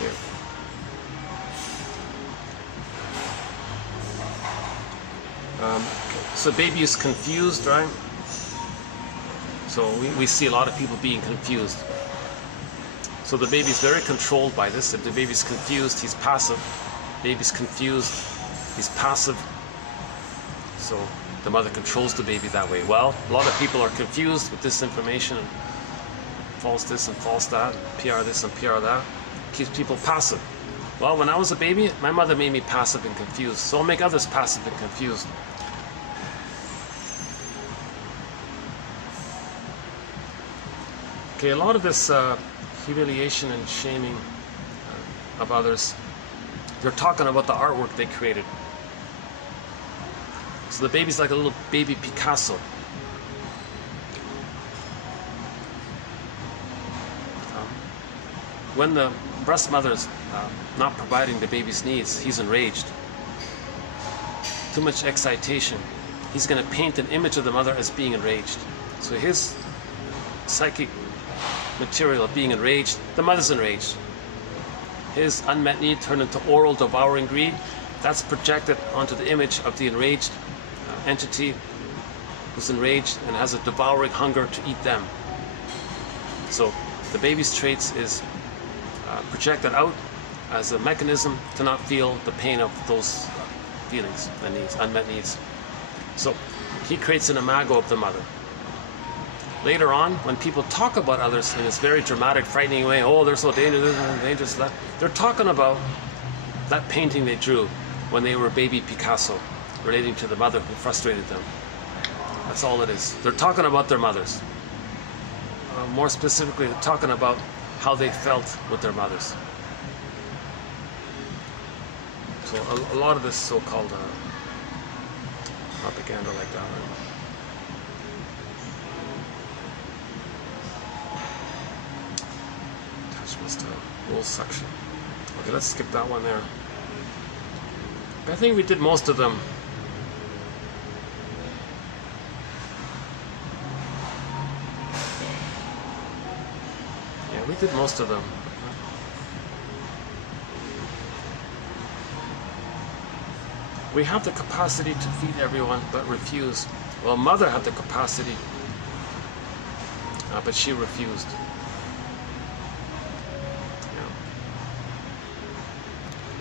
Here. So baby is confused, right? So we see a lot of people being confused. So the baby's very controlled by this. If the baby's confused, he's passive. Baby's confused, he's passive. So the mother controls the baby that way. Well, a lot of people are confused with this information, and false this and false that, and PR this and PR that. Keeps people passive. Well, when I was a baby, my mother made me passive and confused, so I'll make others passive and confused. Okay, a lot of this humiliation and shaming of others, they're talking about the artwork they created. So the baby's like a little baby Picasso. When the breast mother is not providing the baby's needs, he's enraged. Too much excitation. He's going to paint an image of the mother as being enraged. So his psychic material of being enraged, the mother's enraged. His unmet need turned into oral devouring greed, that's projected onto the image of the enraged entity who's enraged and has a devouring hunger to eat them. So the baby's traits is projected out as a mechanism to not feel the pain of those feelings and needs, unmet needs. So he creates an imago of the mother. Later on, when people talk about others in this very dramatic, frightening way, oh, they're so dangerous, that they're talking about that painting they drew when they were baby Picasso, relating to the mother who frustrated them. That's all it is. They're talking about their mothers. More specifically, they're talking about how they felt with their mothers. So a lot of this so-called propaganda like that. Attachments to rules section. Okay, let's skip that one there. I think we did most of them. Yeah, we did most of them. We have the capacity to feed everyone, but refuse. Well, mother had the capacity, but she refused.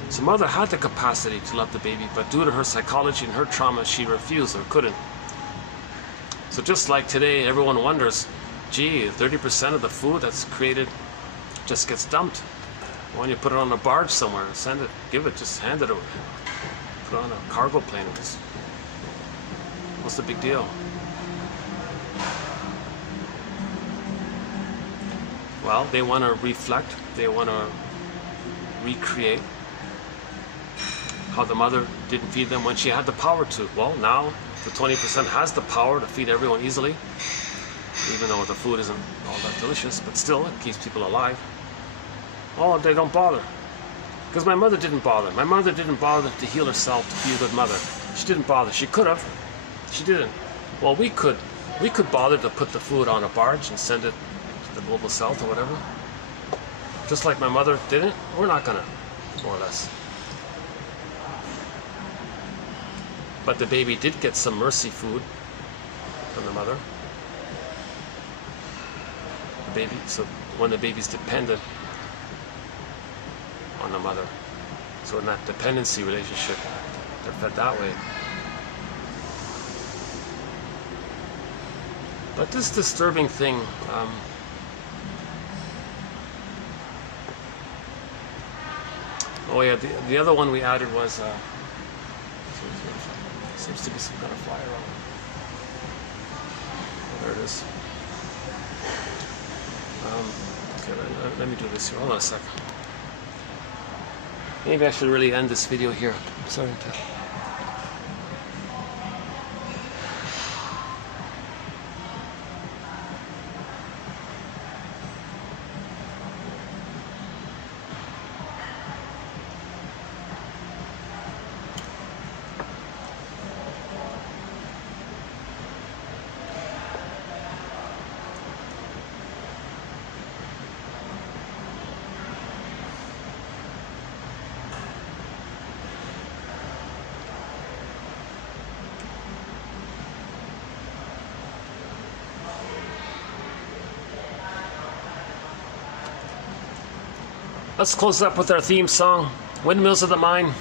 So mother had the capacity to love the baby, but due to her psychology and her trauma, she refused or couldn't. So just like today, everyone wonders, gee, 30% of the food that's created just gets dumped. Why don't you put it on a barge somewhere, send it, give it, just hand it over. Put it on a cargo plane. Just, what's the big deal? Well, they want to reflect, they want to recreate how the mother didn't feed them when she had the power to. Well, now the 20% has the power to feed everyone easily, even though the food isn't all that delicious, but still it keeps people alive. Oh, they don't bother. Because my mother didn't bother. My mother didn't bother to heal herself to be a good mother. She didn't bother. She could have. She didn't. Well, we could We could bother to put the food on a barge and send it to the global south or whatever. Just like my mother didn't, we're not gonna, more or less. But the baby did get some mercy food from the mother. The baby, so when the baby's dependent on the mother, so in that dependency relationship, they're fed that way. But this disturbing thing, oh yeah, the other one we added was, seems to be some kind of fly around. Oh, there it is. Okay, let me do this here. Hold on a second. Maybe I should really end this video here. I'm sorry to... Let's close up with our theme song, Windmills of the Mind.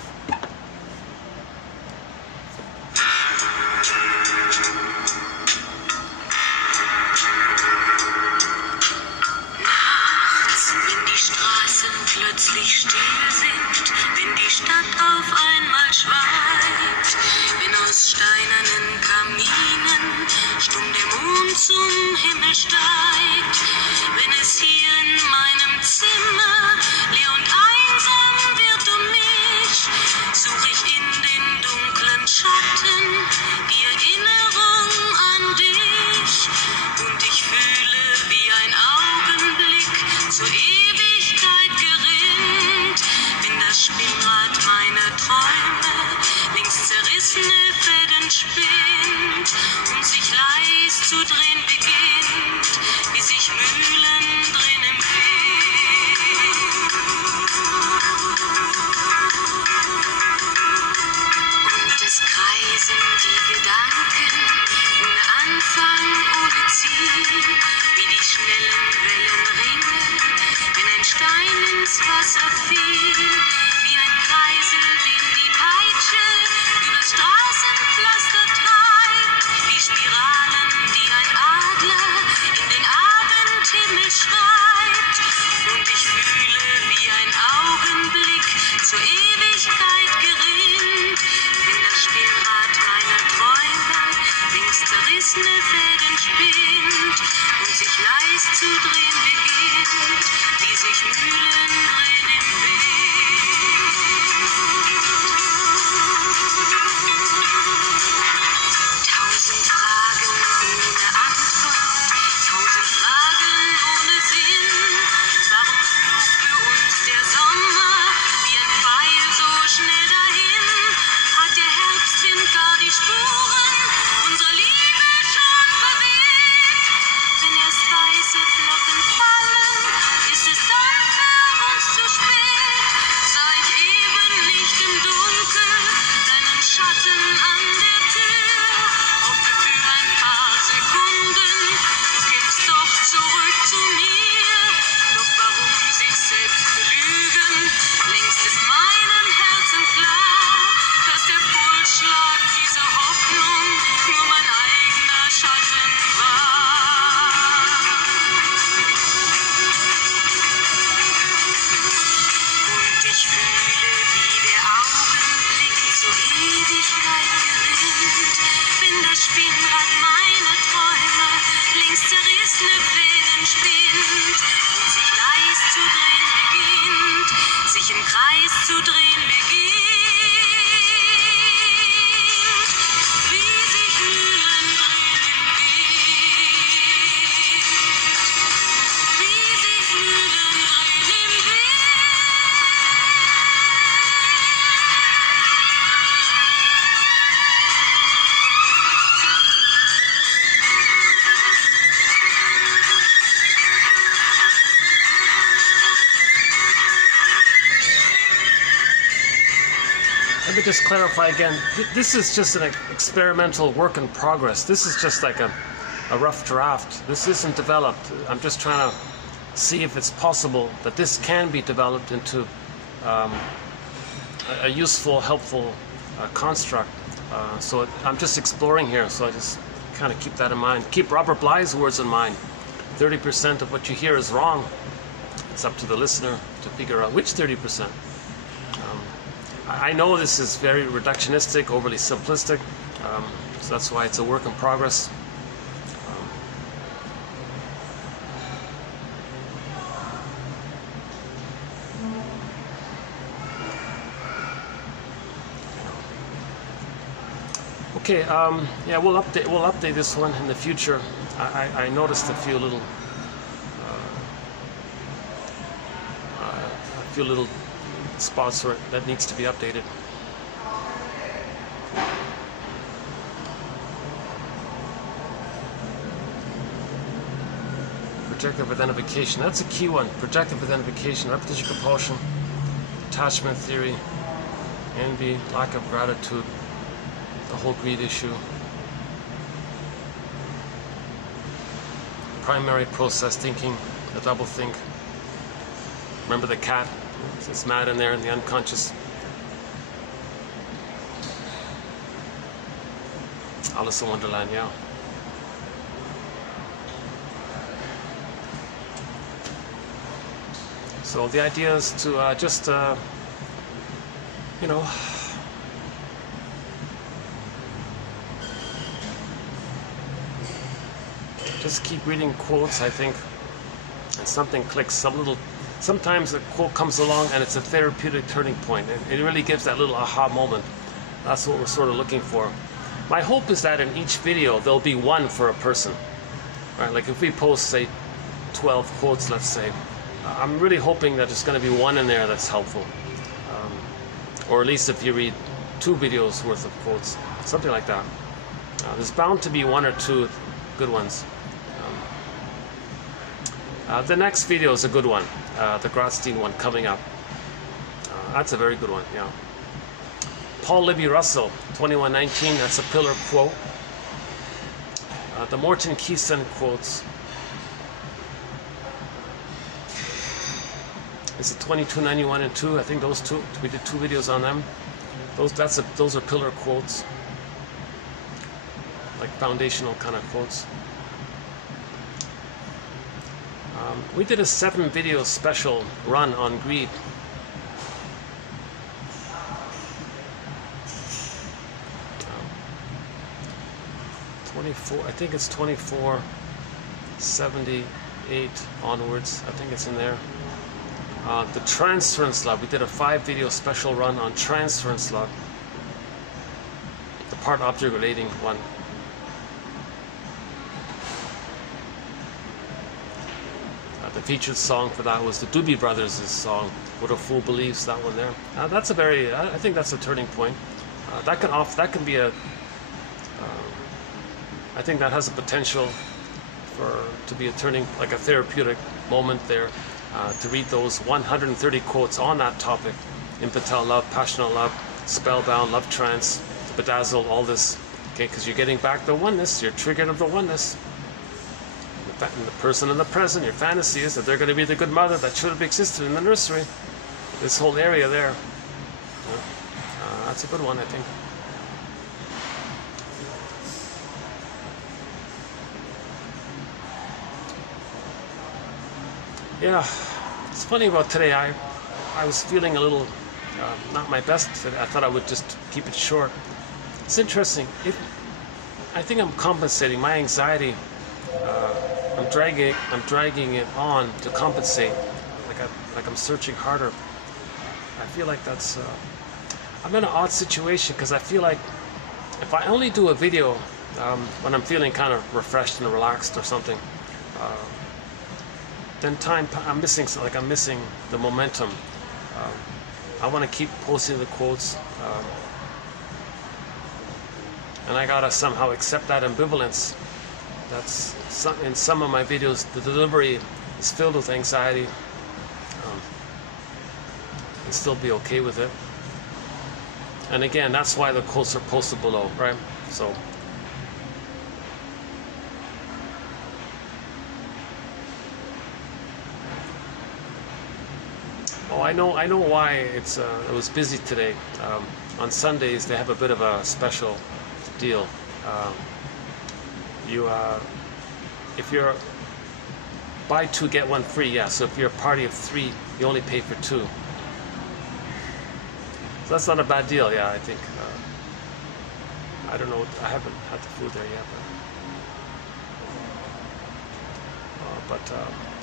Plötzlich still sind, wenn die Stadt auf einmal schweigt, wenn aus steinernen Kaminen stumm der Mond zum Himmel steigt, wenn es hier in meinem Zimmer leer und einsam wird um mich, suche ich in den dunklen Schatten die Erinnerung an dich, und ich fühle wie ein Augenblick zur Ewigkeit gerinnt, wenn das Spinnrad meiner Träume links zerrissene Fäden spinnt und sich leis zu drehen beginnt, wie sich Mühlen drehen im Wind. Und es kreisen die Gedanken ohne Anfang, ohne Ziel, wie die schnellen Wellen ringen, wenn ein Stein ins Wasser fiel, wie ein Kreisel, den die Peitsche über Straßenpflaster treibt, wie Spiralen, die ein Adler in den Abendhimmel schreibt, und ich fühle wie ein Augenblick zur Ewigkeit gerinnt, wenn das Spinnrad meiner Träume links zerrissene Fäden spinnt und sich leis zu drehen beginnt, wie sich Mühlen drehen im Wind. Tausend Fragen ohne Antwort, tausend Fragen ohne Sinn. Warum flog für uns der Sommer wie ein Pfeil so schnell dahin? Hat der Herbstwind gar die Spuren unserer Liebe schon verweht? Wenn erst weiße Flocken fallen, ist es dann für uns zu spät. Sah ich eben nicht im Dunkel deinen Schatten an der Tür, hoffte für ein paar Sekunden, du kämst doch zurück zu mir. Doch warum sich selbst belügen? Längst ist meinem Herzen klar, dass der Pulsschlag dieser Hoffnung nur mein eigener Schatten war. Und ich fühle, wie der Augenblick zur Ewigkeit gerinnt, wenn das Spinnrad meiner Träume links zerrissene Fäden spinnt und sich leis zu drehen beginnt, sich im Kreis zu drehen beginnt, wie sich Mühlen drehen im Wind, wie sich Mühlen drehen im Wind. just clarify again. This is just an experimental work in progress. This is just like a rough draft. This isn't developed. I'm just trying to see if it's possible that this can be developed into a useful, helpful construct. So I'm just exploring here, so I just kind of keep that in mind. Keep Robert Bly's words in mind. 30% of what you hear is wrong. It's up to the listener to figure out which 30%. I know this is very reductionistic, overly simplistic, so that's why it's a work in progress. Okay, yeah, we'll update this one in the future. I noticed a few little spots where that needs to be updated. Projective identification, that's a key one. Projective identification, repetition compulsion, attachment theory, envy, lack of gratitude, the whole greed issue, primary process thinking, the double think. Remember the cat? It's mad in there in the unconscious. Alice in Wonderland, yeah. So the idea is to just, you know, just keep reading quotes, I think, and something clicks, sometimes a quote comes along and it's a therapeutic turning point, and it really gives that little aha moment. That's what we're sort of looking for. My hope is that in each video there'll be one for a person, right? Like if we post, say, 12 quotes, let's say, I'm really hoping that there's going to be one in there that's helpful, or at least if you read 2 videos worth of quotes, something like that. There's bound to be 1 or 2 good ones. The next video is a good one, the Grotstein one coming up. That's a very good one, yeah. Paul Libby Russell, 2119, that's a pillar quote. The Morton Keeson quotes. It's a 2291 and 2. I think those two, we did 2 videos on them. Those are pillar quotes, like foundational kind of quotes. We did a 7-video special run on greed. 24, I think it's 2478 onwards. I think it's in there. The transference love. We did a 5-video special run on transference love, the part-object relating one. The featured song for that was the Doobie Brothers' song, What a Fool Believes, that one there. That's a very, I think that's a turning point. That can be a, I think that has a potential to be a turning, like a therapeutic moment there, to read those 130 quotes on that topic: infantile love, passionate love, spellbound, love trance, bedazzled, all this, okay, because you're getting back the oneness, you're triggered of the oneness. And the person in the present, your fantasy is that they're going to be the good mother that should have existed in the nursery. This whole area there. That's a good one, I think. Yeah, it's funny about today. I was feeling a little not my best. I thought I would just keep it short. It's interesting. I think I'm compensating my anxiety. I'm dragging it on to compensate. Like I'm searching harder. I feel like that's. I'm in an odd situation because I feel like if I only do a video when I'm feeling kind of refreshed and relaxed or something, then I'm missing the momentum. I want to keep posting the quotes, and I gotta somehow accept that ambivalence. That's in some of my videos, the delivery is filled with anxiety, and still be okay with it. And again, that's why the quotes are posted below, right? So. Oh, I know why it was busy today. On Sundays they have a bit of a special deal. If you're buy two get one free, yeah. So if you're a party of 3, you only pay for 2. So that's not a bad deal, yeah. I think. I don't know. I haven't had the food there yet, but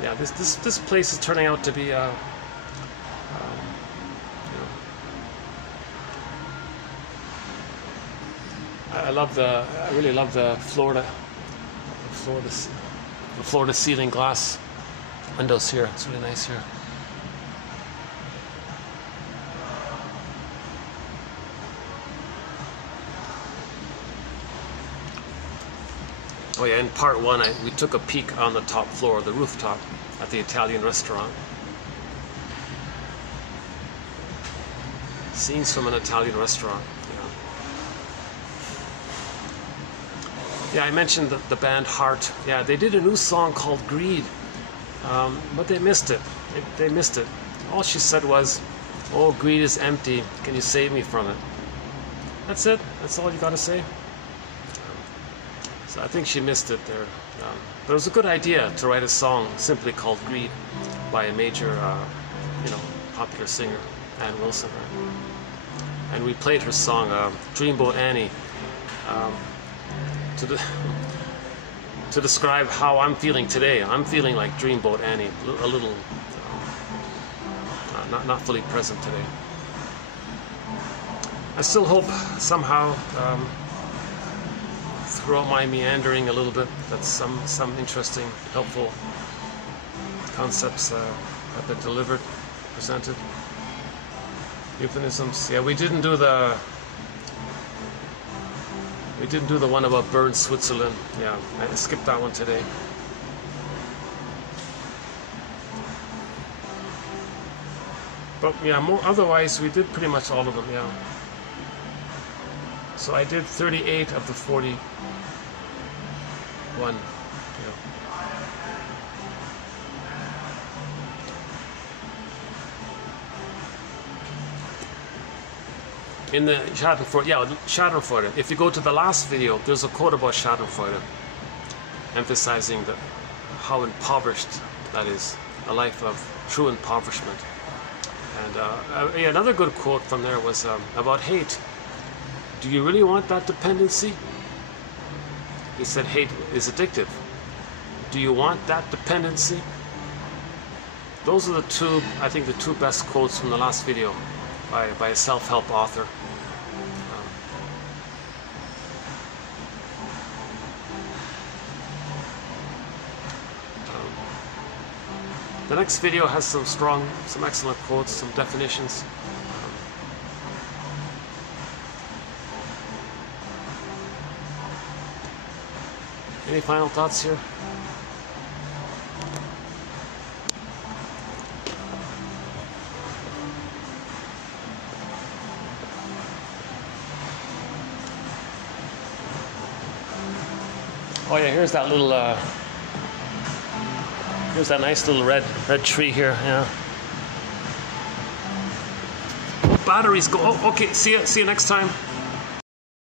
yeah, this place is turning out to be. You know, I really love the floor to ceiling glass windows here. It's really nice here. Oh yeah, in part 1 we took a peek on the top floor, the rooftop, at the Italian restaurant. Scenes from an Italian restaurant. Yeah, I mentioned the band Heart. Yeah, they did a new song called Greed, but they missed it. They missed it. All she said was, "Oh, greed is empty. Can you save me from it?" That's it. That's all you got to say. So I think she missed it there. But it was a good idea to write a song simply called Greed by a major, popular singer, Ann Wilson. And we played her song, Dreamboat Annie, to describe how I'm feeling today. I'm feeling like Dreamboat Annie, a little, not fully present today. I still hope somehow, throughout my meandering a little bit, that some interesting, helpful concepts have been delivered, presented. Euphemisms. Yeah, we didn't do the one about Bern, Switzerland. Yeah, I skipped that one today. But yeah, otherwise we did pretty much all of them. Yeah. So I did 38 of the 41. Yeah. In the Schadenfreude. If you go to the last video, there's a quote about Schadenfreude, emphasizing how impoverished that is, a life of true impoverishment. And another good quote from there was about hate. Do you really want that dependency? He said hate is addictive. Do you want that dependency? Those are I think the two best quotes from the last video by a self-help author. The next video has some excellent quotes, some definitions. Any final thoughts here? Oh yeah, here's that little here's that nice little red tree here. Yeah. Batteries go. Oh, okay. See you next time.